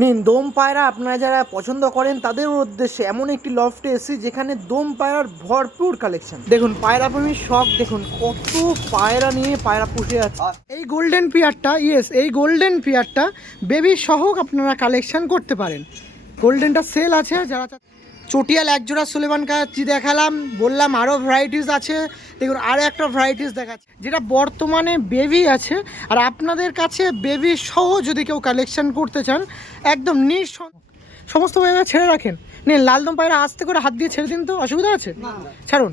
নিন দম পায়রা আপনারা যারা পছন্দ করেন তাদের উদ্দেশ্যে এমন একটি লফটে এসেছি যেখানে দম পায়রার ভরপুর কালেকশন। দেখুন পায়রা প্রেমীর শখ, দেখুন কত পায়রা নিয়ে পায়রা পুষে আছে। এই গোল্ডেন পিয়ারটা, এই গোল্ডেন পিয়ারটা বেবি সহ আপনারা কালেকশন করতে পারেন। গোল্ডেনটা সেল আছে। যারা চটিয়াল একজোড়া সুলেমান কাচ্চি দেখালাম, বললাম আরও ভ্যারাইটিস আছে। দেখুন আরও একটা ভ্যারাইটিস দেখাচ্ছে যেটা বর্তমানে বেবি আছে। আর আপনাদের কাছে বেবি সহ যদি কেউ কালেকশন করতে চান একদম সমস্ত পায়রা ছেড়ে রাখেন। নিন লালদম পায়রা আস্তে করে হাত দিয়ে ছেড়ে দিন, তো অসুবিধা আছে? ছাড়ুন।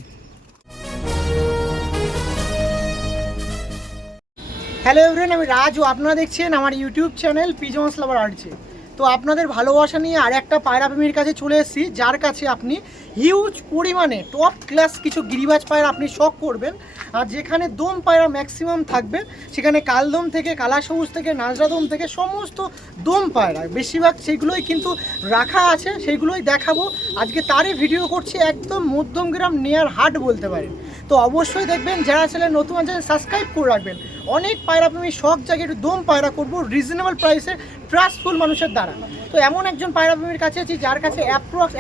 হ্যালো এভরিওয়ান, আমি রাজু। আপনারা দেখছেন আমার ইউটিউব চ্যানেল পিজন্স লাভার আর্চি। তো আপনাদের ভালোবাসা নিয়ে আর একটা পায়রা প্রেমীর কাছে চলে এসেছি, যার কাছে আপনি হিউজ পরিমাণে টপ ক্লাস কিছু গিরিবাজ পায়রা আপনি শখ করবেন। আর যেখানে দম পায়রা ম্যাক্সিমাম থাকবে, সেখানে কালদম থেকে, কালা সবুজ থেকে, নাজরা দম থেকে সমস্ত দম পায়রা বেশিরভাগ সেইগুলোই কিন্তু রাখা আছে, সেইগুলোই দেখাবো আজকে। তারই ভিডিও করছি, একদম মধ্যমগ্রাম নিয়ার হাট বলতে পারেন। তো অবশ্যই দেখবেন, যারা চ্যানেল নতুন আছেন সাবস্ক্রাইব করে রাখবেন। অনেক পায়রা প্রেমী শখ জায়গায় একটু দম পায়রা করবো রিজনেবল প্রাইসে, ট্রাস্টফুল মানুষের দ্বারা। তো এমন একজন পায়রা প্রেমীর কাছে আছি যার কাছে অ্যাপ্রক্স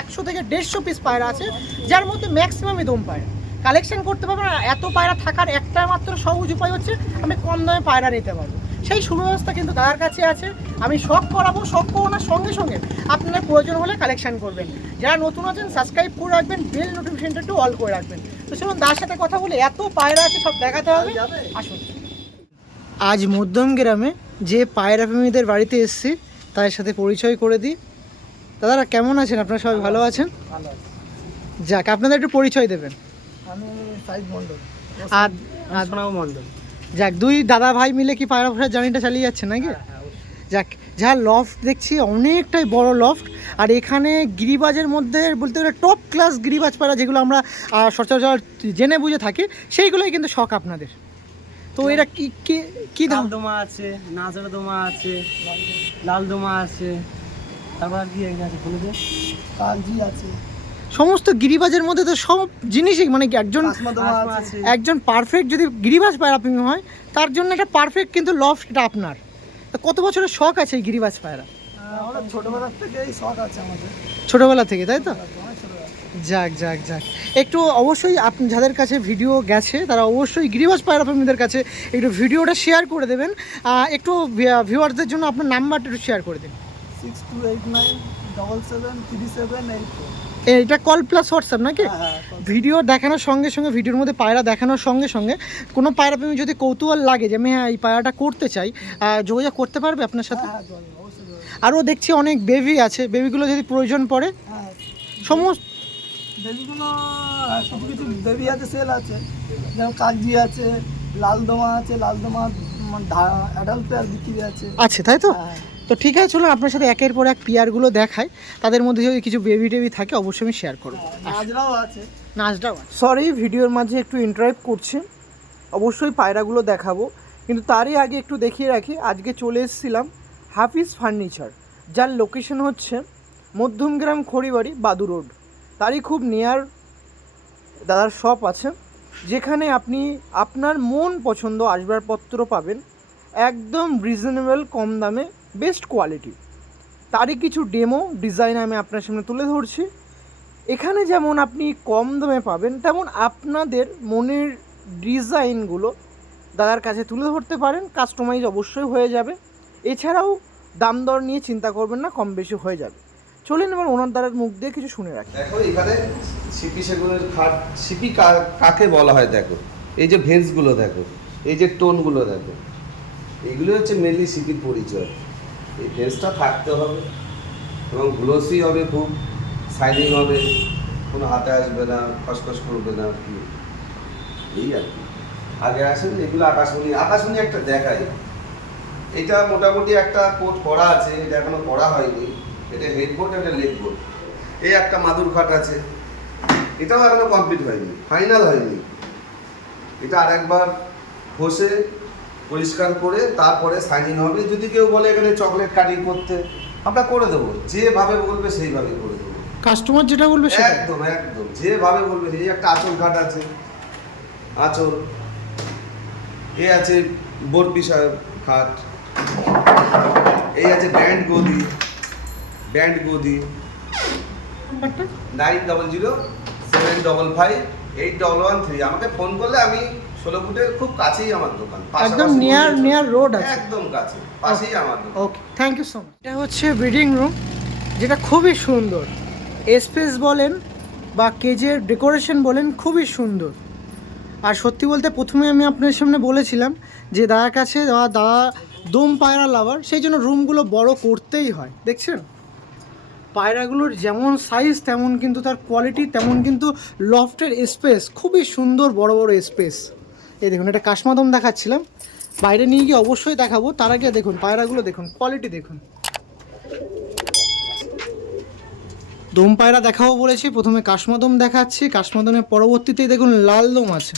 100 থেকে 150 পিস পায়রা আছে, যার মধ্যে ম্যাক্সিমামই দম পায়রা কালেকশন করতে পারবেন। আর এত পায়রা থাকার একটা মাত্র সহজ উপায় হচ্ছে আমি কম দামে পায়রা নিতে পারবো। সেই সুব্যবস্থা কিন্তু তার কাছে আছে। আমি শখ করাবো, শখ করানোর সঙ্গে সঙ্গে আপনার প্রয়োজন হলে কালেকশন করবেন। যারা নতুন আছেন সাবস্ক্রাইব করে রাখবেন, বেল নোটিফিকেশনটা একটু অল করে রাখবেন। তো চলুন তার সাথে কথা বলে, এত পায়রা আছে সব দেখাতে হবে, আসুন। আজ মধ্যমগ্রামে যে পায়রা প্রেমীদের বাড়িতে এসেছি তাদের সাথে পরিচয় করে দিই। দাদারা কেমন আছেন? আপনারা সবাই ভালো আছেন? যাক, আপনাদের একটু পরিচয় দেবেন। আমি সাইদ মন্ডল আর মন্ডল। যাক, দুই দাদা ভাই মিলে কি পায়রা পোষার জার্নিটা চালিয়ে যাচ্ছেন নাকি? যাক, যা লফট দেখছি অনেকটাই বড় লফট। আর এখানে গিরিবাজের মধ্যে বলতে গেলে টপ ক্লাস গিরিবাজ পায়রা, যেগুলো আমরা সচরাচর জেনে বুঝে থাকি, সেইগুলোই কিন্তু শখ আপনাদের। তো এরা কি দাম? দোমা আছে, নাজরা দোমা আছে, লাল দোমা আছে, তারপর আর কি আছে বলে দে, কালজি আছে। সমস্ত গিরিবাজের মধ্যে তো সব জিনিসই মানে একজন পারফেক্ট যদি গিরিবাজ পায়রা প্রেমী হয়, তার জন্য একটা পারফেক্ট কিন্তু লফটটা আপনার। তো কত বছরের শখ আছে এই গিরিবাজ পায়রা? ছোটবেলা থেকেই শখ আছে আমাদের, ছোটবেলা থেকে, তাই তো? যাক যাক যাক, একটু অবশ্যই আপনি যাদের কাছে ভিডিও গেছে তারা অবশ্যই গিরিবাজ পায়রা প্রেমীদের কাছে একটু ভিডিওটা শেয়ার করে দেবেন। একটু ভিউয়ারদের জন্য আপনার নাম্বারটা একটু শেয়ার করে দিন। 6289773784। এটা কল প্লাস হোয়াটসঅ্যাপ নাকি? ভিডিও দেখানোর সঙ্গে সঙ্গে, ভিডিওর মধ্যে পায়রা দেখানোর সঙ্গে সঙ্গে কোনো পায়রা প্রেমী যদি কৌতূহল লাগে যে আমি এই পায়রাটা করতে চাই, যোগাযোগ করতে পারবে আপনার সাথে। আরও দেখছি অনেক বেবি আছে, বেবিগুলো যদি প্রয়োজন পড়ে সমস্ত বেবিগুলো সব কিছু বেবি আছে, সেল আছে। যেমন কাগজি আছে, লাল দোমা আছে, লাল দোমা অ্যাডাল্ট পেয়ার বিক্রি আছে, তাই তো? তো ঠিক আছে, চলুন আপনার সাথে একের পর এক পেয়ারগুলো দেখাই। তাদের মধ্যে যদি কিছু বেবি টেবি থাকে অবশ্যই আমি শেয়ার করবো। নাজরাও আছে, সরি ভিডিওর মাঝে একটু ইন্টারাপ্ট করছি, অবশ্যই পায়রাগুলো দেখাবো, কিন্তু তারই আগে একটু দেখিয়ে রাখি। আজকে চলে এসেছিলাম হাফিজ ফার্নিচার, যার লোকেশন হচ্ছে মধ্যমগ্রাম খড়িবাড়ি বাদু রোড। তারই খুব নিয়ার দাদার শপ আছে, যেখানে আপনি আপনার মন পছন্দ আসবাবপত্র পাবেন একদম রিজনেবল কম দামে, বেস্ট কোয়ালিটি। তারই কিছু ডেমো ডিজাইন আমি আপনার সামনে তুলে ধরছি। এখানে যেমন আপনি কম দামে পাবেন, তেমন আপনাদের মনের ডিজাইনগুলো দাদার কাছে তুলে ধরতে পারেন, কাস্টমাইজ অবশ্যই হয়ে যাবে। এছাড়াও দাম দর নিয়ে চিন্তা করবেন না, কম বেশি হয়ে যাবে। চলেন এবার ওনার দ্বারা মুখ দিয়ে কিছু শুনে রাখি। দেখো এখানে সিপি সেগুনের খাট, সিপি কাকে বলা হয় দেখো, এই যে ভেন্সগুলো দেখো, এই যে টোনগুলো দেখো, এইগুলো হচ্ছে মেনলি সিপির পরিচয়। এই ভেন্সটা থাকতে হবে এবং গ্লোসি হবে, খুব শাইনিং হবে, কোনো হাতে আসবে না, খসখস করবে না, কি এই আর কি। আগে আসেন এগুলো আকাশমণি একটা দেখাই। এটা মোটামুটি একটা কোট করা আছে, এটা এখনো করা হয়নি। এটা হেডবোর্ড, একটা লেগ বোর্ড। এই একটা মাদুর খাট আছে, এটাও এখনো কমপ্লিট হয়নি, ফাইনাল হয়নি। এটা আরেকবার ঘষে পরিষ্কার করে তারপরে শাইনিং হবে। যদি কেউ বলে এখানে চকলেট কাটিং করতে, আমরা করে দেবো, যেভাবে বলবে সেইভাবেই করে দেবো। কাস্টমার যেটা বলবে একদম একদম যেভাবে বলবে। এই একটা আঁচল খাট আছে, আঁচল। এ আছে বোরপিসা খাট, এই আছে ব্যান্ড গদি, ব্যান্ড গদি নাম্বারটা 9007558113। আমাকে ফোন করলে আমি 16 ফুটের খুব কাছেই আমার দোকান, একদম পাশাপাশি নিয়ার রোড আছে। একদম কাছে, পাশেই আমার দোকান। ওকে, থ্যাংক ইউ সো মাচ। এটা হচ্ছে ব্রিডিং রুম, যেটা খুবই সুন্দর। স্পেস বলেন বা কেজের ডেকোরেশন বলেন, খুবই সুন্দর। আর সত্যি বলতে প্রথমে আমি আপনার সামনে বলেছিলাম যে দাদার কাছে দাদা দম পায়রা লাভার, সেই জন্য রুমগুলো বড় করতেই হয়। দেখছেন পায়রাগুলোর যেমন সাইজ তেমন কিন্তু তার কোয়ালিটি, তেমন কিন্তু লফটের স্পেস খুবই সুন্দর, বড় বড় স্পেস। এই দেখুন, এটা কাশমাদম দেখাচ্ছিলাম, বাইরে নিয়ে গিয়ে অবশ্যই দেখাবো। তার আগে দেখুন পায়রাগুলো, দেখুন কোয়ালিটি দেখুন। দম পায়রা দেখাবো বলেছি, প্রথমে কাশমাদম দেখাচ্ছি, কাশমাদমের পরবর্তীতেই দেখুন লাল দম আছে।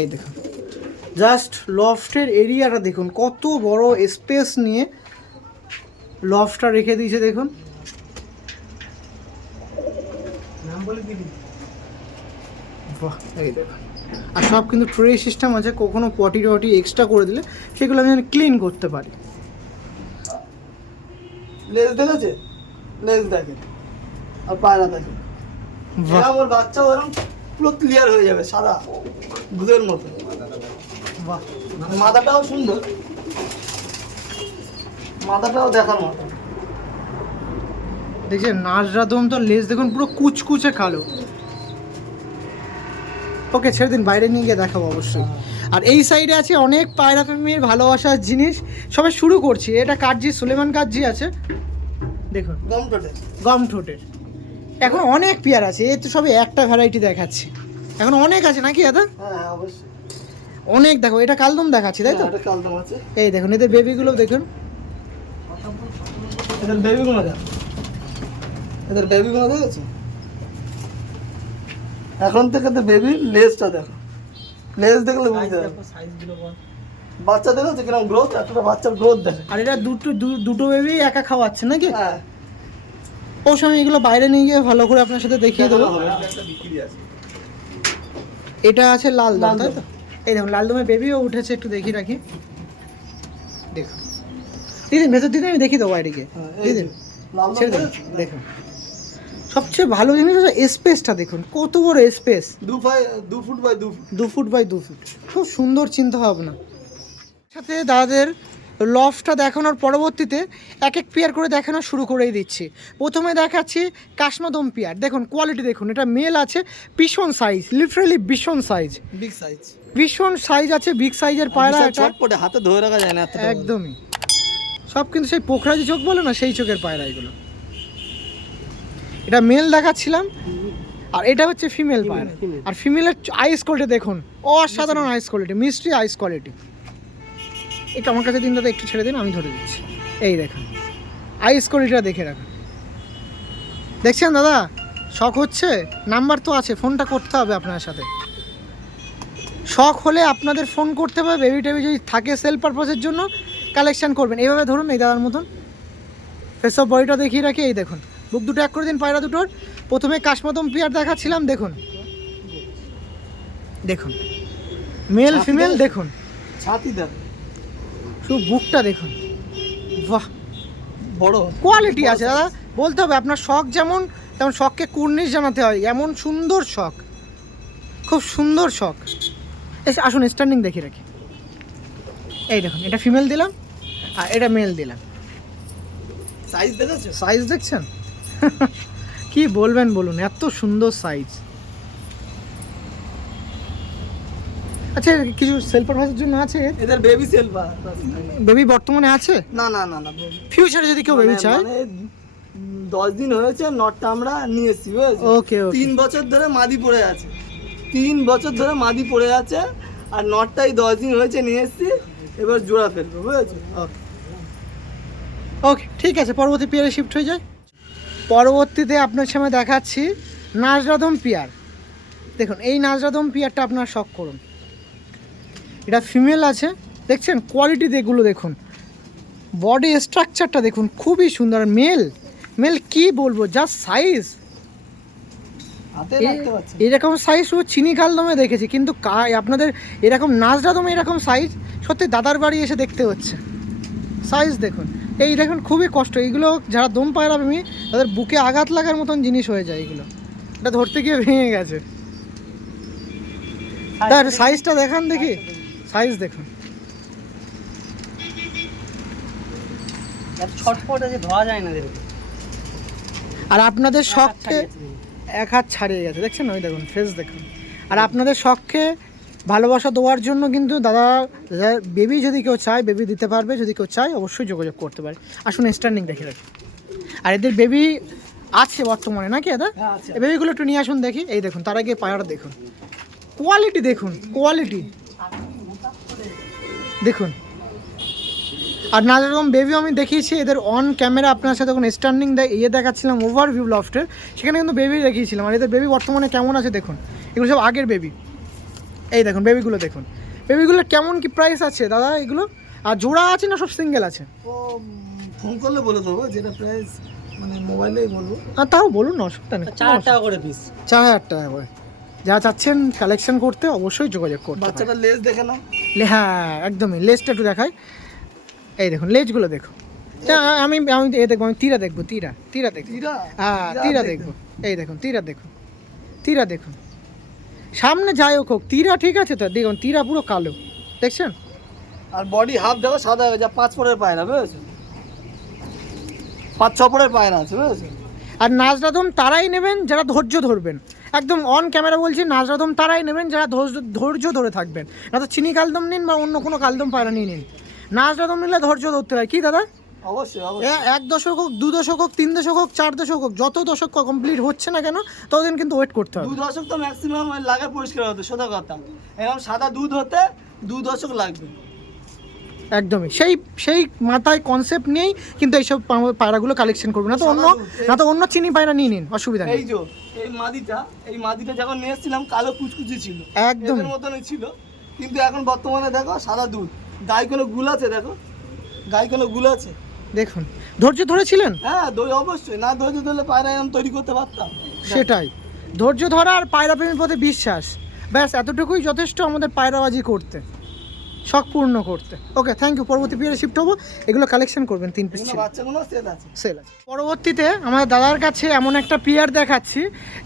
এই দেখুন জাস্ট লফটের এরিয়াটা দেখুন, কত বড় স্পেস নিয়ে লফটটা রেখে দিয়েছে দেখুন। বাহ, এই দেখুন। আর সব কিন্তু ট্রে সিস্টেম আছে, কখনো পটি টটি এক্সট্রা করে দিলে সেগুলো আমি ক্লিন করতে পারি। লেজ দেখেছে, লেজ দেখে আর পায়রা দেখে। বাহ ওর বাচ্চা ওরকম পুরো ক্লিয়ার হয়ে যাবে, সাদা দুধের মতো। বাহ, মাথাটাও সুন্দর, মাথাটাও দেখার মতো। দেখছেন নাজরা দম তো লেজ দেখুন পুরো কুচকুচে কালো। ওকে, ছেড়ে দিন, বাইরে নিয়ে গিয়ে দেখাবো অবশ্যই। আর এই সাইডে আছে অনেক পায়রা প্রেমীর ভালোবাসার জিনিস, সবাই শুরু করছি। এটা কাঠজি, সুলেমান কাঠজি আছে দেখুন, গম টোটে গম ঠোঁটের। এখন অনেক পেয়ার আছে, এই তো সবে একটা ভ্যারাইটি দেখাচ্ছি, এখন অনেক আছে নাকি দাদা? হ্যাঁ অবশ্যই, অনেক। দেখো এটা কালদম দেখাচ্ছি, তাই তো? এটা কালদম আছে। এই দেখুন এদের বেবিগুলো দেখুন, এদের বেবিগুলো দেখো, এদের বেবিগুলো দেখেছো? এখন থেকে তো বেবি লেজটা দেখো, লেজ দেখলে বুঝতে পারবে। বাচ্চা দেখেছো কিরকম গ্রোথ, একটা বাচ্চার গ্রোথ দেখে। আর এটা দুটো বেবি একা খাওয়াচ্ছে নাকি? হ্যাঁ, অবশ্যই আমি এগুলো বাইরে নিয়ে গিয়ে ভালো করে আপনার সাথে দেখিয়ে দেবো। এটা আছে লাল দম, তাই তো? এই দেখুন লাল দমে বেবিও উঠেছে, একটু দেখিয়ে রাখি। দেখুন দিদিন, ভেতর দিদি আমি দেখিয়ে দেবো বাইরে গিয়ে। দিদিন ছেড়ে দিন, দেখুন সবচেয়ে ভালো জিনিস হচ্ছে স্পেসটা দেখুন, কত বড় space, 2 foot by 2 foot. 2 foot by 2 foot. খুব সুন্দর চিন্তা ভাবনা। সাথে দাদাদের লফটটা দেখানোর পরবর্তীতে এক এক পেয়ার করে দেখানো শুরু করেই দিচ্ছি। প্রথমে দেখাচ্ছি কাশমাদম পেয়ার, দেখুন কোয়ালিটি দেখুন। এটা মেল আছে, ভীষণ সাইজ, লিটারালি ভীষণ সাইজ, বিগ সাইজ, ভীষণ সাইজ আছে, বিগ সাইজের পায়রা এটা। চটপটে হাতে ধরে রাখা যায় না এতটা। একদমই, সব কিন্তু সেই পোখরাজি চোখ বলে না, সেই চোখের পায়রা এগুলো। এটা মেল দেখাচ্ছিলাম, আর এটা হচ্ছে ফিমেল পায়রা। আর ফিমেলের আইস কোয়ালিটি দেখুন, অসাধারণ আইস কোয়ালিটি, মিষ্টি আইস কোয়ালিটি। এটা আমার কাছে দিন দাদা, একটু ছেড়ে দিন, আমি ধরে দিচ্ছি। এই দেখুন আইস কোয়ালিটিটা দেখে রাখুন। দেখছেন দাদা, শখ হচ্ছে? নাম্বার তো আছে, ফোনটা করতে হবে আপনার সাথে। শখ হলে আপনাদের ফোন করতে হবে, বেবি টেবি যদি থাকে সেল পারপাসের জন্য কালেকশন করবেন। এইভাবে ধরুন, এই দাদার মতন ফেস অফ বডিটা দেখিয়ে রাখি। এই দেখুন বুক দুটো এক করে দিন পায়রা দুটোর। প্রথমে কাশমাদম পেয়ার দেখাচ্ছিলাম, দেখুন দেখুন মেল ফিমেল দেখুন, ছাতি দেখো, শুধু বুকটা দেখুন, বাহ বড় কোয়ালিটি আছে দাদা। বলতে হবে আপনার শখ যেমন, তেমন শখকে কুর্নিশ জানাতে হয়। এমন সুন্দর শখ, খুব সুন্দর শখ। এসে আসুন স্ট্যান্ডিং দেখিয়ে রাখি। এই দেখুন এটা ফিমেল দিলাম আর এটা মেল দিলাম। সাইজ দেখেছো? সাইজ দেখছেন? কি বলবেন বলুন, এত সুন্দর সাইজ। আচ্ছা কিছু সেল পারপাসের জন্য আছে? এদের বেবি সেলফা বেবি বর্তমানে আছে? না না না না, ফিউচারে যদি কেউ বেবি চায়? 10 দিন হয়েছে নটটা আমরা নিয়ে এসেছি, বুঝেছো? ওকে ওকে, 3 বছর ধরে মাদি পড়ে আছে, 3 বছর ধরে মাদি পড়ে আছে, আর নটটাই 10 দিন হয়েছে নিয়ে এসেছি, এবার জোড়া ফেলবো, বুঝেছো? ওকে ঠিক আছে, পরবর্তী পেয়ারে শিফট হয়ে যায়। পরবর্তীতে আপনার সামনে দেখাচ্ছি নাজরাদম পেয়ার। দেখুন এই নাজরাদম পেয়ারটা আপনার শখ করুন। এটা ফিমেল আছে, দেখছেন কোয়ালিটি যেগুলো দেখুন, বডি স্ট্রাকচারটা দেখুন, খুবই সুন্দর। মেল মেল কি বলবো, জাস্ট সাইজ হাতে রাখতে পারছি। এরকম সাইজ শুধু চিনি কালদমে দেখেছি, কিন্তু আপনাদের এরকম নাজরাদমে এরকম সাইজ সত্যি দাদার বাড়ি এসে দেখতে হচ্ছে। সাইজ দেখুন, এই দেখুন খুবই কষ্ট, এইগুলো যারা দম পায়রা প্রেমী তাদের বুকে আঘাত লাগার মতন জিনিস হয়ে যায় এগুলো। এটা ধরতে গিয়ে ভেঙে গেছে। তার সাইজটা দেখান দেখি, সাইজ দেখুন। ছটফট আছে, ধোয়া যায় না দেখুন। আর আপনাদের শখকে এক হাত ছাড়িয়ে গেছে, দেখছেন ওই দেখুন ফেস দেখুন। আর আপনাদের শখকে ভালোবাসা দেওয়ার জন্য কিন্তু দাদা বেবি যদি কেউ চায় বেবি দিতে পারবে, যদি কেউ চায় অবশ্যই যোগাযোগ করতে পারে। আসুন স্ট্যান্ডিং দেখে রাখি। আর এদের বেবি আছে বর্তমানে নাকি দাদা? এই বেবিগুলো একটু নিয়ে আসুন দেখি। এই দেখুন, তার আগে পায়রা দেখুন, কোয়ালিটি দেখুন, কোয়ালিটি দেখুন। আর নানা রকম বেবিও আমি দেখিয়েছি এদের অন ক্যামেরা আপনার সাথে যখন স্ট্যান্ডিং দেখাচ্ছিলাম ওভারভিউ লফটের, সেখানে কিন্তু বেবি দেখিয়েছিলাম। আর এদের বেবি বর্তমানে কেমন আছে দেখুন, এগুলো সব আগের বেবি। এই দেখুন বেবিগুলো দেখুন, বেবিগুলোর কেমন কি প্রাইস আছে দাদা এগুলো? আর জোড়া আছে না সব সিঙ্গেল আছে? ও ফোন করলে বলে দেবো, যেটা প্রাইস মানে মোবাইলেই বলবো। আর তাও বলুন না, অসুবিধা নেই। 4 টাকা করে পিস, 4000 টাকা করে। যারা চাচ্ছেন কালেকশন করতে অবশ্যই যোগাযোগ করতে। বাচ্চাটা লেজ দেখে নাও। হ্যাঁ একদমই, লেজটা একটু দেখায়। এই দেখুন লেজগুলো দেখুন। আমি আমি এ দেখবো, আমি তীরা দেখবো, তীরা দেখবো। হ্যাঁ তীরা দেখবো। এই দেখুন তীরা দেখুন, তীরা দেখুন। সামনে যাই হোক, তীরা ঠিক আছে তো? দেখুন তীরা পুরো কালো, দেখছেন? আর বডি হাফ দেখো সাদা, যা 5 পরের পায়রা, বুঝেছো? 5-6 পরের পায়রা আছে, বুঝেছো? আর নাজরাদম তারাই নেবেন যারা ধৈর্য ধরবেন। একদম অন ক্যামেরা বলছি, নাজরাদম তারাই নেবেন যারা ধৈর্য ধরে থাকবেন। না তো চিনি কালদম নিন বা অন্য কোনো কালদম পায়রা নিয়ে নিন, নাজরাদম নিলে ধৈর্য ধরতে হয়। কি দাদা? অবশ্যই। 1 দশক হোক, 2 দশক হোক, 3 দশক হোক, 4 দশক হোক, যত দশক কমপ্লিট হচ্ছে না কেন ততদিন কিন্তু ওয়েট করতে হবে। 2 দশক তো ম্যাক্সিমাম লাগে পরিষ্কার হতে, সোজা কথা। এরকম সাদা দুধ হতে 2 দশক লাগবে। একদমই সেই মাথায় কনসেপ্ট নেই কিন্তু এইসব পায়রাগুলো কালেকশন করবে না তো অন্য চিনি পায়রা নিয়ে নিন, অসুবিধা নেই। এই মাদিটা যখন নিয়ে এসেছিলাম কালো কুচকুচি ছিল, একদম এদের মতনই ছিল। কিন্তু এখন বর্তমানে দেখো সাদা দুধ, গায়ে কোনো গুল আছে, দেখো গায়ে কোনো গুল আছে। দেখুন ধৈর্য ধরেছিলেন? হ্যাঁ অবশ্যই, না ধৈর্য ধরলে পায়রা এরকম তৈরি করতে পারতাম। সেটাই, ধৈর্য ধরা আর পায়রা প্রেমীর প্রতি বিশ্বাস, ব্যাস এতটুকুই যথেষ্ট আমাদের পায়রাবাজি করতে, শখ পূর্ণ করতে। Okay thank you. পরবর্তী পিরিয়ডে শিফট হবো, এগুলো কালেকশন করবেন। 3 পিস ছিল, বাচ্চাগুলো সেল আছে। পরবর্তীতে আমার দাদার কাছে এমন একটা পেয়ার দেখাচ্ছি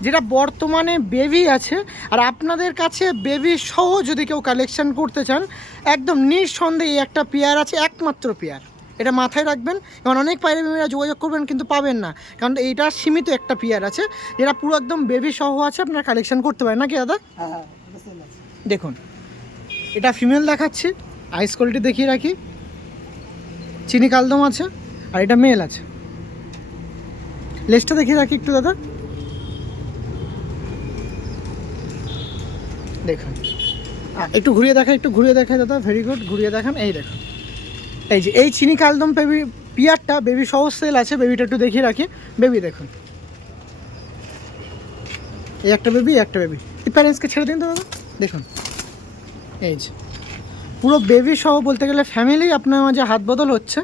যেটা বর্তমানে বেবি আছে। আর আপনাদের কাছে বেবি সহ যদি কেউ কালেকশন করতে চান একদম নিঃসন্দেহে এই একটা পেয়ার আছে, একমাত্র পেয়ার। এটা মাথায় রাখবেন, কারণ অনেক পায়রা প্রেমীরা যোগাযোগ করবেন কিন্তু পাবেন না, কারণ এইটা সীমিত একটা পেয়ার আছে যেটা পুরো একদম বেবি সহ আছে, আপনারা কালেকশন করতে পারেন নাকি দাদা? হ্যাঁ দেখুন এটা ফিমেল দেখাচ্ছি, আইস কোয়ালিটি দেখিয়ে রাখি, চিনি কালদম আছে। আর এটা মেল আছে, লেজটা দেখিয়ে রাখি একটু দাদা, দেখুন একটু ঘুরিয়ে দেখায় দাদা, ভেরি গুড, ঘুরিয়ে দেখান। এই দেখুন এই যে এই চিনি কালদম পিয়ারটা বেবি সহ সেল আছে, বেবিটা একটু দেখিয়ে রাখি। বেবি দেখুন, এই একটা বেবি এই প্যারেন্টসকে ছেড়ে দিন তো দাদা, দেখুন এই যে পুরো বেবি সহ বলতে গেলে ফ্যামিলি আপনার মাঝে হাত বদল হচ্ছে।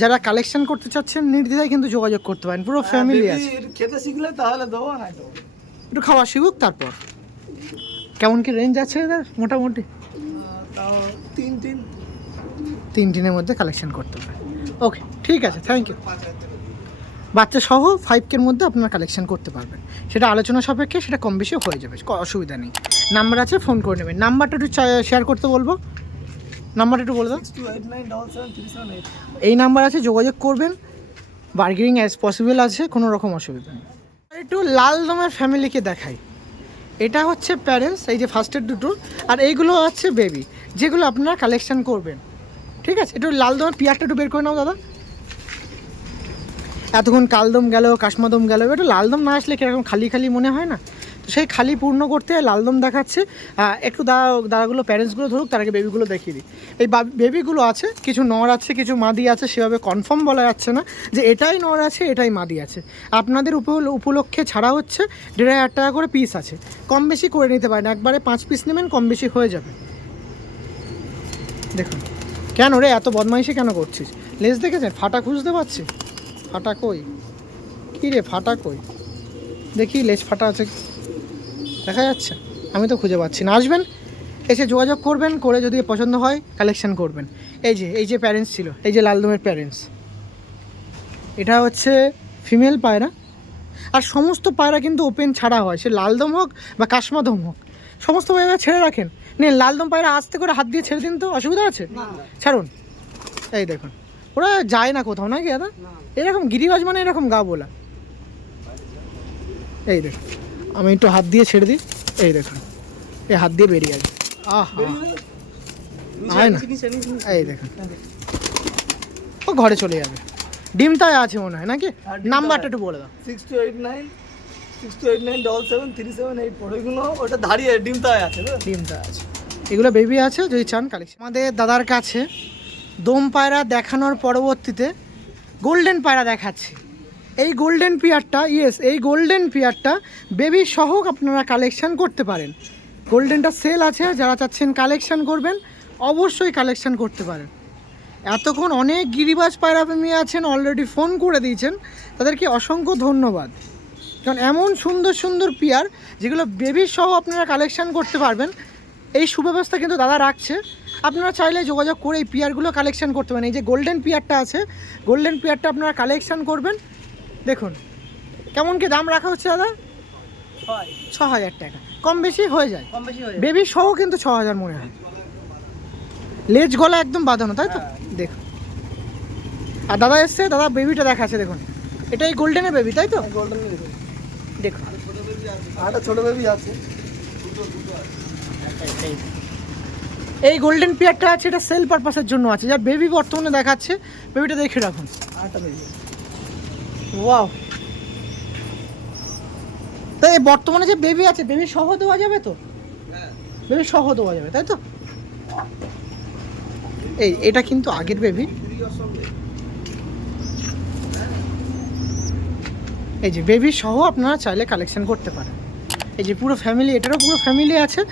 যারা কালেকশন করতে চাচ্ছেন নির্দ্বিধায় কিন্তু যোগাযোগ করতে পারেন, পুরো ফ্যামিলি আছে। খেতে শিখলে তাহলে দেবো, না দেবো একটু খাওয়া শিখুক, তারপর কেমন কি রেঞ্জ আছে এদের মোটামুটি? তাও 3-3 মধ্যে কালেকশন করতে পারেন। ওকে ঠিক আছে, থ্যাংক ইউ। বাচ্চা সহ 5K মধ্যে আপনারা কালেকশন করতে পারবেন, সেটা আলোচনা সাপেক্ষে, সেটা কম বেশি হয়ে যাবে, অসুবিধা নেই। নাম্বার আছে, ফোন করে নেবেন। নাম্বারটা একটু শেয়ার করতে বলবো, নাম্বারটা একটু বলে দাও। 6289773778। এই নাম্বার আছে, যোগাযোগ করবেন, বার্গেনিং অ্যাজ পসিবল আছে, কোনো রকম অসুবিধা নেই। একটু লাল দমের ফ্যামিলিকে দেখাই, এটা হচ্ছে প্যারেন্টস, এই যে ফার্স্টের দুটো, আর এইগুলো হচ্ছে বেবি যেগুলো আপনারা কালেকশন করবেন। ঠিক আছে, একটু লাল দমের পিয়ারটা একটু বের করে নাও দাদা। এতক্ষণ কালদম গেল, কাশমাদম গেল, একটু লালদম না আসলে কীরকম খালি খালি মনে হয় না? তো সেই খালি পূর্ণ করতে লালদম দেখাচ্ছে। একটু দাদাগুলো প্যারেন্টসগুলো ধরুক, তার আগে বেবিগুলো দেখিয়ে দিই। এই বেবিগুলো আছে, কিছু নর আছে, কিছু মাদি আছে, সেভাবে কনফার্ম বলা যাচ্ছে না যে এটাই নর আছে এটাই মাদি আছে। আপনাদের উপলক্ষে ছাড়া হচ্ছে 1500 টাকা করে পিস আছে, কম বেশি করে নিতে পারেন। একবারে 5 পিস নেবেন, কম বেশি হয়ে যাবে। দেখুন কেন রে এত বদমাইশি কেন করছিস? লেজ দেখেছেন? ফাটা খুঁজতে পারছি, ফাটা কই? কী রে ফাটা কই? দেখি লেজ ফাটা আছে, দেখা যাচ্ছে? আমি তো খুঁজে পাচ্ছি না। আসবেন, এসে যোগাযোগ করবেন, করে যদি পছন্দ হয় কালেকশন করবেন। এই যে প্যারেন্টস ছিল, এই যে লালদমের প্যারেন্টস, এটা হচ্ছে ফিমেল পায়রা। আর সমস্ত পায়রা কিন্তু ওপেন ছাড়া হয়, সে লালদম হোক বা কাশমাদম হোক, সমস্ত পায়রা ছেড়ে রাখেন। নিয়ে লালদম পায়রা আস্তে করে হাত দিয়ে ছেড়ে দিন তো, অসুবিধা আছে? ছাড়ুন। এই দেখুন, ওরা যায় না কোথাও নাকি দাদা? এরকম গিরিবাজ মানে এরকম গা বলা। এই দেখুন, আমি একটু হাত দিয়ে ছেড়ে দিই, এই দেখুন এই হাত দিয়ে বেরিয়ে যাবে। হয় না, এই দেখুন ও ঘরে চলে যাবে। ডিমটায় আছে মনে হয় নাকি? নাম্বারটা একটু বলে দাও। 6289 ওইগুলো ওটা দাঁড়িয়ে ডিমটায় আছে। ডিমটা আছে, এগুলো বেবি আছে যদি চান কালেকশন। আমাদের দাদার কাছে দম পায়রা দেখানোর পরবর্তীতে গোল্ডেন পায়রা দেখাচ্ছি। এই গোল্ডেন পিয়ারটা, এই গোল্ডেন পিয়ারটা বেবি সহ আপনারা কালেকশন করতে পারেন। গোল্ডেনটা সেল আছে, যারা চাচ্ছেন কালেকশন করবেন অবশ্যই কালেকশন করতে পারেন। এতক্ষণ অনেক গিরিবাজ পায়রা প্রেমী আছেন, অলরেডি ফোন করে দিয়েছেন, তাদেরকে অসংখ্য ধন্যবাদ। কারণ এমন সুন্দর সুন্দর পিয়ার যেগুলো বেবি সহ আপনারা কালেকশন করতে পারবেন, এই সুব্যবস্থা কিন্তু দাদা রাখছে। আপনারা চাইলে যোগাযোগ করে এই পিয়ারগুলো কালেকশন করতে পারেন। এই যে গোল্ডেন পিয়ারটা আছে, গোল্ডেন পিয়ারটা আপনারা কালেকশন করবেন। দেখুন কেমন কি দাম রাখা হচ্ছে দাদা? 6,000 টাকা, কম বেশি হয়ে যায়। বেবি সহ কিন্তু 6,000 মনে হয়। লেজ গলা একদম বাঁধানো, তাই তো? দেখুন, আর দাদা এসছে, দাদা বেবিটা দেখাচ্ছে। দেখুন এটা এই গোল্ডেনের বেবি, তাই তো? গোল্ডেন দেখুন একটা ছোট বেবি আছে। এই গোল্ডেন পিয়ারটা আছে, এটা সেল পারপাসের জন্য আছে। যার বেবি বর্তমানে দেখাচ্ছে, বেবিটা দেখে রাখুন। আরেকটা বেবি, ওয়াও। তো এই বর্তমানে যে বেবি আছে, বেবি সহ দেওয়া যাবে তো? বেবি সহ দেওয়া যাবে, তাই তো? এটা কিন্তু আগের বেবি। এই যে বেবি সহ আপনারা চাইলে কালেকশন করতে পারেন। এই যে পুরো ফ্যামিলি, এটারও পুরো ফ্যামিলি আছে।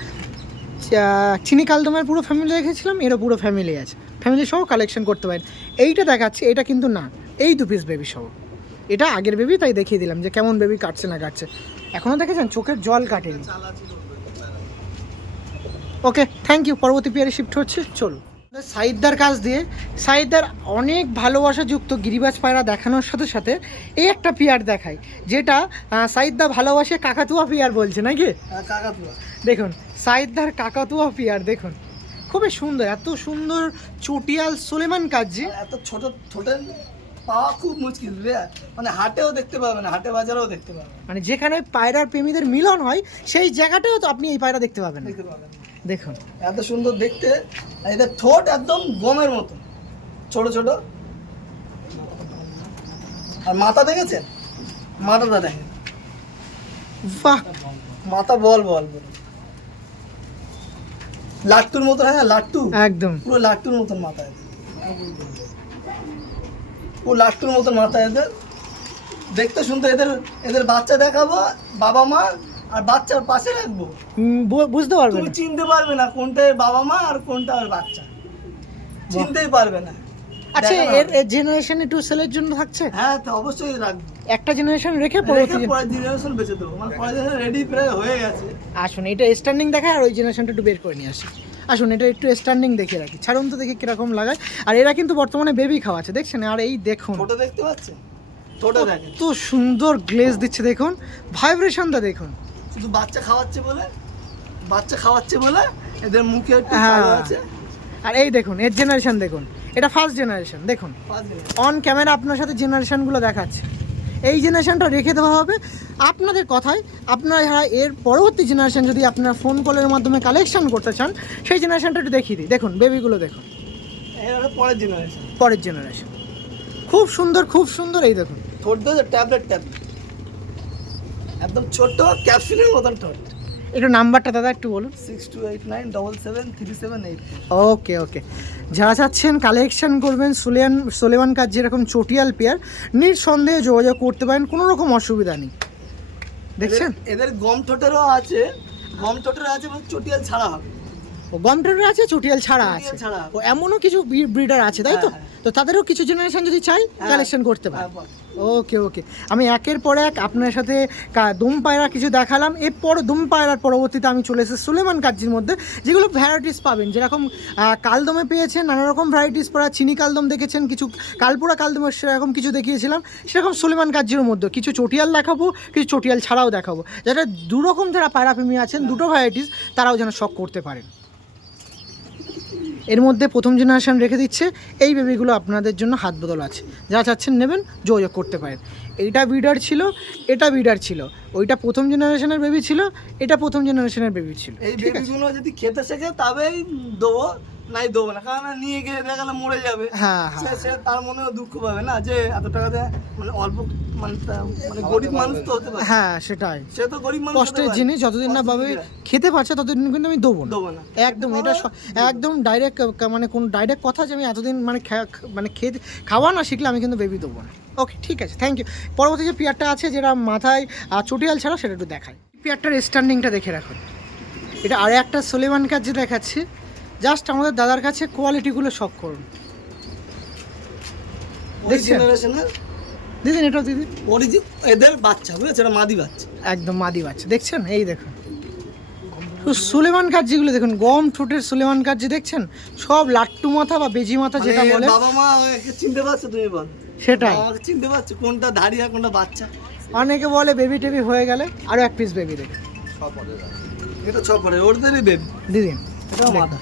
চিনি কালদমের পুরো ফ্যামিলি রেখেছিলাম, এরও পুরো ফ্যামিলি আছে। ফ্যামিলি সহ কালেকশন করতে পারেন। এইটা দেখাচ্ছি, এটা কিন্তু না, এই 2 পিস বেবি সহ। এটা আগের বেবি, তাই দেখিয়ে দিলাম যে কেমন বেবি কাটছে না কাটছে। এখনও দেখেছেন চোখের জল কাটেনি। ওকে, থ্যাংক ইউ। পরবর্তী পিয়ারে শিফট হচ্ছে, চলুন। সাইদদার কাছ দিয়ে, সাইদদার অনেক ভালোবাসাযুক্ত গিরিবাজ পায়রা দেখানোর সাথে সাথে এই একটা পিয়ার দেখায়, যেটা সাইদদা ভালোবাসে কাকাতুয়া পিয়ার বলছে নাকি? কাকাতুয়া। দেখুন সাইদদার কাকাতুয়া পিয়ার দেখুন, খুবই সুন্দর, এত সুন্দর চটিয়াল সুলেমান কাজি। এত ছোট ছোট পাওয়া খুব মুশকিল রে, মানে হাটেও দেখতে পাবেন, হাটে বাজারেও দেখতে পাবেন। মানে যেখানে পায়রার প্রেমীদের মিলন হয় সেই জায়গাটাও তো আপনি এই পায়রা দেখতে পাবেন। দেখুন এত সুন্দর দেখতে। এদের ঠোঁট একদম গমের মতো ছোট ছোট। আর মাথা দেখেছেন? মাথাটা দেখেন, বাহ, মাথা বল বল বল, লাট্টুর মতো। হ্যাঁ লাট্টু, একদম পুরো লাট্টুর মতন মাথা এদের, পুরো লাট্টুর মতন মাথা এদের। দেখতে শুনতে এদের এদের বাচ্চা দেখাবো, বাবা মা আর বাচ্চার পাশে রাখবো, বুঝতে পারবেন তুমি চিনতে পারবে না কোনটা এর বাবা মা আর কোনটা ওর বাচ্চা, চিনতেই পারবে না। আচ্ছা, এর জেনারেশন একটু সেলের জন্য থাকছে? হ্যাঁ তো অবশ্যই রাখবো, একটা জেনারেশন রেখে পরের জেনারেশন বেঁচে দেবো, মানে পরের জেনারেশন রেডি প্রায় হয়ে গেছে। আসুন এটা স্ট্যান্ডিং দেখায়, আর ওই জেনারেশনটা একটু বের করে নিয়ে আসি। আসুন এটা একটু স্ট্যান্ডিং দেখে রাখি, ছাড়ুন তো দেখি কিরকম লাগায়। আর এরা কিন্তু বর্তমানে বেবি খাওয়াচ্ছে, দেখছেন? আর এই দেখুন ছোট দেখতে পাচ্ছেন, ছোট দেখেন তো সুন্দর গ্লেজ দিচ্ছে, দেখুন ভাইব্রেশনটা দেখুন। শুধু বাচ্চা খাওয়াচ্ছে বলে এদের মুখে একটু হ্যাঁ। কালো আছে। আর এই দেখুন এর জেনারেশন দেখুন, এটা ফার্স্ট জেনারেশন। দেখুন অন ক্যামেরা আপনার সাথে জেনারেশনগুলো দেখাচ্ছে। এই জেনারেশনটা রেখে দেওয়া হবে আপনাদের কথায়। আপনারা এর পরবর্তী জেনারেশন যদি আপনারা ফোন কলের মাধ্যমে কালেকশন করতে চান, সেই জেনারেশনটা একটু দেখিয়ে দিই। দেখুন বেবিগুলো দেখুন, পরের জেনারেশন, পরের জেনারেশন। খুব সুন্দর, খুব সুন্দর। এই দেখুন ঠোঁট দিয়ে ট্যাবলেট একদম ছোট্ট ক্যাপসুলের মতন ঠোঁট। একটু নাম্বারটা দাদা একটু বলুন। 6289773738। ওকে ওকে, যারা চাচ্ছেন কালেকশন করবেন সুলেমান কাজ যেরকম চটিয়াল পেয়ার, নিঃসন্দেহে যোগাযোগ করতে পারেন, কোনো রকম অসুবিধা নেই। দেখছেন এদের গম ঠোঁটেরও আছে, গম ঠোঁটের আছে, চটিয়াল ছাড়া হবে। ও গম ট্রেডার আছে, চটিয়াল ছাড়া আছে। চটিয়াল ছাড়া। ও এমনও কিছু ব্রিডার আছে তাই তো? হ্যাঁ, তো তাদেরও কিছু জেনারেশন যদি চাই হ্যাঁ। কালেকশন করতে পারে। হ্যাঁ, ওকে ওকে, আমি একের পর এক আপনার সাথে দুম পায়রা কিছু দেখালাম। এরপর দুম পায়রার পরবর্তীতে আমি চলে এসেছি সুলেমান কাজ্জির মধ্যে, যেগুলো ভ্যারাইটিস পাবেন। যেরকম কালদমে পেয়েছেন নানা রকম ভ্যারাইটিস পড়া, চিনি কালদম দেখেছেন, কিছু কালপোড়া কালদমের সেরকম কিছু দেখিয়েছিলাম। সেরকম সুলেমান কাজ্জির মধ্যে কিছু চটিয়াল দেখাবো, কিছু চটিয়াল ছাড়াও দেখাবো, যারা দুরকম যারা পায়রা প্রেমী আছেন, দুটো ভ্যারাইটিস, তারাও যেন শখ করতে পারেন। এর মধ্যে প্রথম জেনারেশন রেখে দিচ্ছে, এই বেবিগুলো আপনাদের জন্য হাত বদল আছে, যা চাচ্ছেন নেবেন যোগাযোগ করতে পারেন। এইটা ব্রিডার ছিল, এটা ব্রিডার ছিল, ওইটা প্রথম জেনারেশনের বেবি ছিল, এটা প্রথম জেনারেশনের বেবি ছিল। এই ঠিক আছে, বেবিগুলো যদি খেতে শেখে তবেই দেবো, নাই দেবো না, কারণ নিয়ে গিয়ে দেখা গেলে মরে যাবে। হ্যাঁ হ্যাঁ, সে তার মনেও দুঃখ পাবে না যে এত টাকা দিয়ে মানে অল্প মানে মানে গরিব মানুষ তো হতে পারে। হ্যাঁ সেটাই সে তো গরিব মানুষ হতে কষ্টের পারে। জিনিস, যতদিন না পাবে খেতে পারছে ততদিন কিন্তু আমি দেবো না। দেবো না। একদম এটা একদম ডাইরেক্ট, মানে কোন ডাইরেক্ট কথা যে আমি এতদিন মানে মানে খেতে খাওয়া না শিখলে আমি কিন্তু বেবি দেবো না। ওকে ঠিক আছে, থ্যাংক ইউ। পরবর্তী যে পেয়ারটা আছে যেটা মাথায় চটিয়াল ছাড়া, সেটা একটু দেখাই। পেয়ারটার স্ট্যান্ডিংটা দেখে রাখুন। এটা আর একটা সুলেমান কাজ্জি দেখাচ্ছি, জাস্ট আমাদের দাদার কাছে কোয়ালিটিগুলো শখ করুন। ওই দেখছেন? জেনারেশনের দিদিন এটাও দিদি, এদের বাচ্চা বুঝেছে, এটা মাদি বাচ্চা। একদম মাদি বাচ্চা, দেখছেন? এই দেখুন সুলেমান কাজ্জিগুলো দেখুন, গম ঠোঁটের সুলেমান কাজ্জি দেখছেন, সব লাট্টু মাথা বা বেজি মাথা যেটা মানে বলে, বাবা মা একে চিনতে পারছো তুমি বল? সেটাই। আমাকে চিনতে পারছো কোনটা ধাড়ি আর কোনটা বাচ্চা? অনেকে বলে বেবি টেবি হয়ে গেলে আরও এক পিস বেবি দেখে এটা ছ পরে ওদেরই বেবি, দিদিন। এটাও মাথা।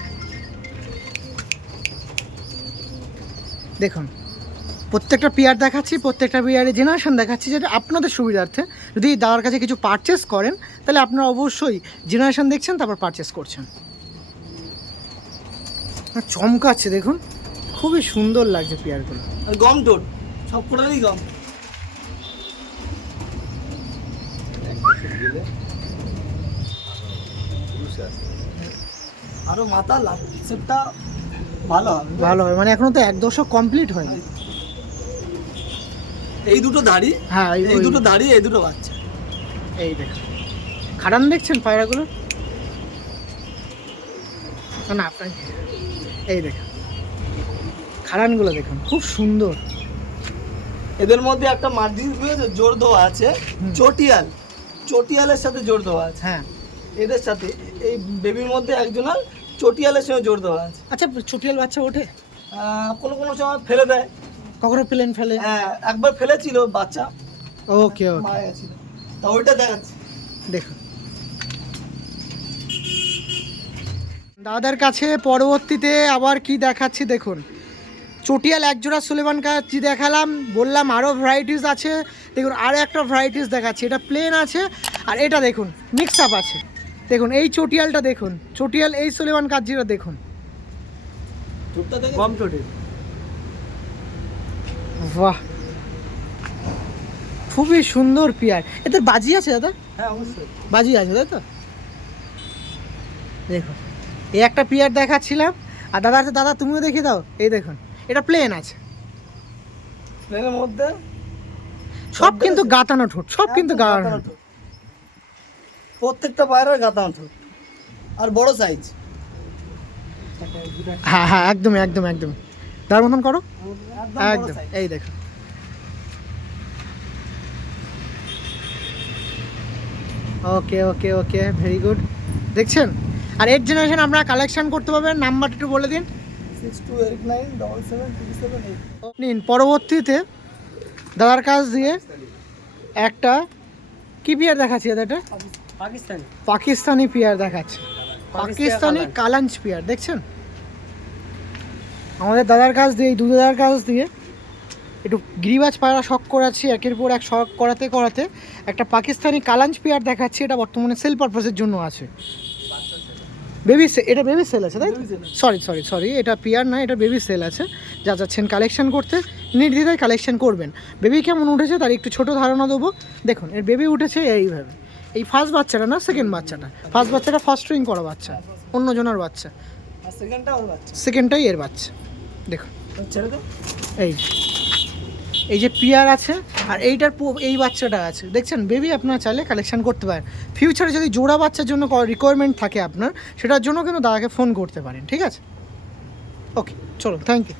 দেখুন প্রত্যেকটা পেয়ার দেখাচ্ছি, প্রত্যেকটা পেয়ারের জেনারেশন দেখাচ্ছি, যেটা আপনাদের সুবিধার্থে। যদি দাদার কাছে কিছু পারচেস করেন তাহলে আপনারা অবশ্যই জেনারেশন দেখছেন, তারপর পারচেস করছেন। চমকাচ্ছে দেখুন, খুবই সুন্দর লাগছে পেয়ারগুলো। আর গম টোট সব কটারই গম। আরো মাথা লাস্টটা ভালো হবে। ভালো হয়, মানে এখনো তো এক দশক কমপ্লিট হয়নি। এই দুটো দাড়ি, হ্যাঁ এই দুটো দাড়ি, এই দুটো বাচ্চা। এই দেখুন খাড়ান দেখছেন পায়রাগুলো, না না আপনার এই দেখুন খাড়ানগুলো দেখুন, খুব সুন্দর। এদের মধ্যে একটা মার্জিন বুঝেছো জোর দেওয়া আছে, চটিয়াল, চটিয়ালের সাথে জোর দেওয়া আছে। হ্যাঁ এদের সাথে এই বেবির মধ্যে একজনের চটিয়ালের সঙ্গে জোর দেওয়া আছে। আচ্ছা, চটিয়াল বাচ্চা ওঠে? কোনো কোনো সময় ফেলে দেয়। কখনো প্লেন ফেলে? হ্যাঁ, একবার ফেলেছিল বাচ্চা, ওকে ওকে, মারা গেছিল। তা ওইটা দেখাচ্ছি দেখুন দাদার কাছে। পরবর্তীতে আবার কি দেখাচ্ছি দেখুন, চটিয়াল একজোড়া সুলেমান কাজ্জি দেখালাম, বললাম আরও ভ্যারাইটিস আছে। দেখুন আরও একটা ভ্যারাইটিস দেখাচ্ছি, এটা প্লেন আছে, আর এটা দেখুন মিক্স আপ আছে। দেখুন এই চটিয়ালটা দেখুন, চটিয়াল এই সুলেমান কাজ্জিটা দেখুন, ঠোঁটটা দেখে গম ঠোঁটে, বাহ খুবই সুন্দর পেয়ার। এদের বাজি আছে দাদা? হ্যাঁ অবশ্যই বাজি আছে তাই তো? দেখুন এই একটা পেয়ার দেখাচ্ছিলাম, আর দাদা আছে, দাদা তুমিও দেখিয়ে দাও। এই দেখুন এটা প্লেন আছে, প্লেনের মধ্যে সব কিন্তু গাতানো ঠোঁট, সব কিন্তু গাতানো ঠোঁট। প্রত্যেকটা পায়রার গাতানো ঠোঁট আর বড় সাইজ। হ্যাঁ হ্যাঁ একদম একদম একদম, তার মতন করো একদম। এই দেখো ওকে ওকে ওকে, ভেরি গুড। দেখছেন? আর 8 জেনারেশন আপনারা কালেকশন করতে পারবেন। নাম্বারটা একটু বলে দিন। 6289777778। নিন। পরবর্তীতে দাদার কাছ দিয়ে একটা কি পেয়ার দেখাচ্ছি দাদা? এটা পাকিস্তানি পেয়ার দেখাচ্ছে, পাকিস্তানি কালাঞ্চ পেয়ার। দেখছেন আমাদের দাদার কাছ দিয়ে, এই দাদার কাছ দিয়ে একটু গিরিবাজ পায়রা শখ করাচ্ছি, একের পর এক শখ করাতে করাতে একটা পাকিস্তানি কালাঞ্চ পেয়ার দেখাচ্ছি। এটা বর্তমানে সেল পারপাসের জন্য আছে। বেবি এটা বেবি সেল আছে তাই তো? সরি সরি সরি, এটা পেয়ার না, এটা বেবি সেল আছে। যা যাচ্ছেন কালেকশন করতে নির্দ্বিধায় কালেকশন করবেন। বেবি কেমন উঠেছে তার একটু ছোটো ধারণা দেবো। দেখুন এর বেবি উঠেছে এইভাবে, এই ফার্স্ট বাচ্চাটা না, সেকেন্ড বাচ্চাটা। ফার্স্ট বাচ্চাটা ফার্স্ট ট্রিং করা বাচ্চা, অন্য জনের বাচ্চা, আর সেকেন্ডটা ওর বাচ্চা। সেকেন্ডটাই এর বাচ্চা। দেখুন ছেড়ে দাও। এই এই যে পিয়ার আছে, আর এইটার এই বাচ্চাটা আছে, দেখছেন বেবি, আপনারা চাইলে কালেকশন করতে পারেন। ফিউচারে যদি জোড়া বাচ্চার জন্য রিকোয়ারমেন্ট থাকে আপনার, সেটার জন্য কিন্তু দাদাকে ফোন করতে পারেন, ঠিক আছে? ওকে, চলো, থ্যাংক ইউ।